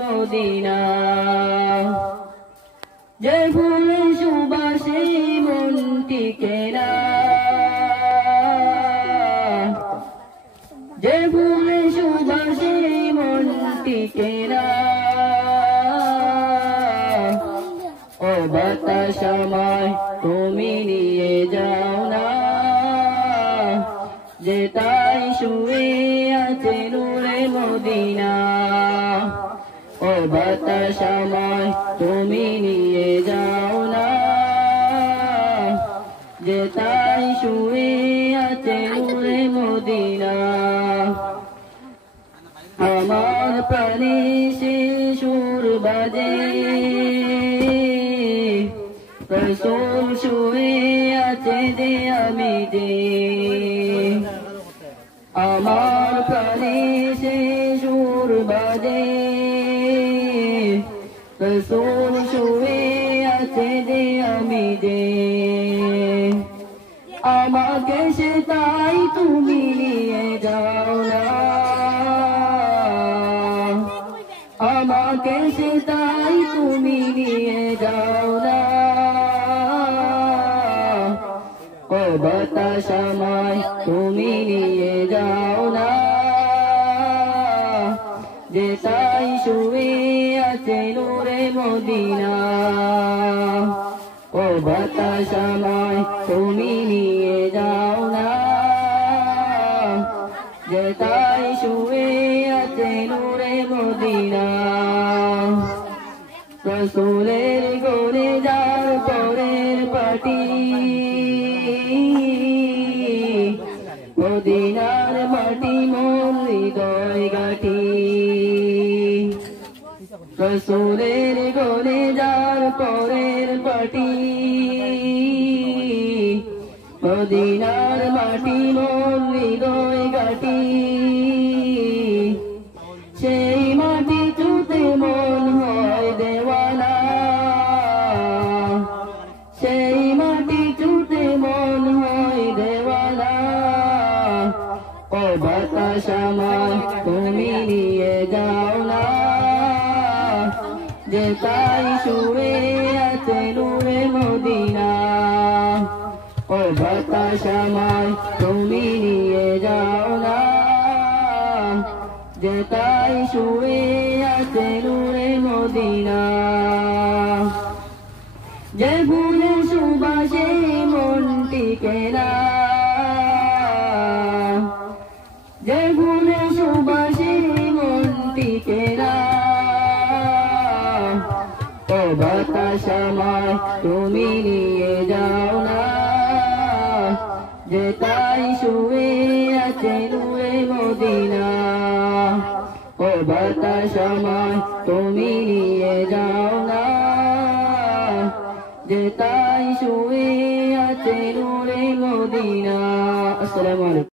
Medina যে ফুলের সুবাসে মন টিকে না যে ফুলের সুবাসে মন টিকে না ও বাতাস আমায় তুমি নিয়ে যাও না যে তাই শুয়ে আছে নূরে মদিনা ও বাতাস আমায় তুমি নিয়ে যাও না যে তাই শুয়ে আছে নূরে মদিনা আমার প্রাণে সে সুর বাজে রসূল শুয়ে আছে যে আমি যে আমার প্রাণে সে সুর বাজে রসূল শুয়ে আছে যে আমি যে আমাকে সে তাই তুমি নিয়ে যাও না আমাকে সে তাই তুমি নিয়ে যাও না ও বাতাস আমায় তুমি নিয়ে যাও না যে তাই শুয়ে আছে নূরে মদিনা ও বাতাস আমায় তুমি নিয়ে যাও না যে তাই শুয়ে আছে নূরে মদিনা রসূলের গোলে যার পরের পাটি মদিনার মাটি মোর হৃদয় গাঁটি রসূলের গোলে যার পরের পাটি মদিনার মাটি মোর হৃদয় গাঁটি সেই মাটি ছুঁতে মন হয় দেওয়ানা সেই মাটি ছুঁতে মন হয় দেওয়ানা ও বাতাস আমায় তুমি নিয়ে যাও না যে তাই শুয়ে আছে নূরে মদিনা ও বাতাস আমায় তুমি নিয়ে যাও না যে তাই শুয়ে আছে নূরে মদিনা যে ফুলের সুবাসে মন টিকে না যে ফুলের সুবাসে মন টিকে না ও বাতাস আমায় তুমি নিয়ে যাও না যে তাই শুয়ে আছে নূরে মদিনা ও বাতাস আমায় তুমি নিয়ে যাও না যে তাই শুয়ে আছে নূরে মদিনা। আসসালামু আলাইকুম।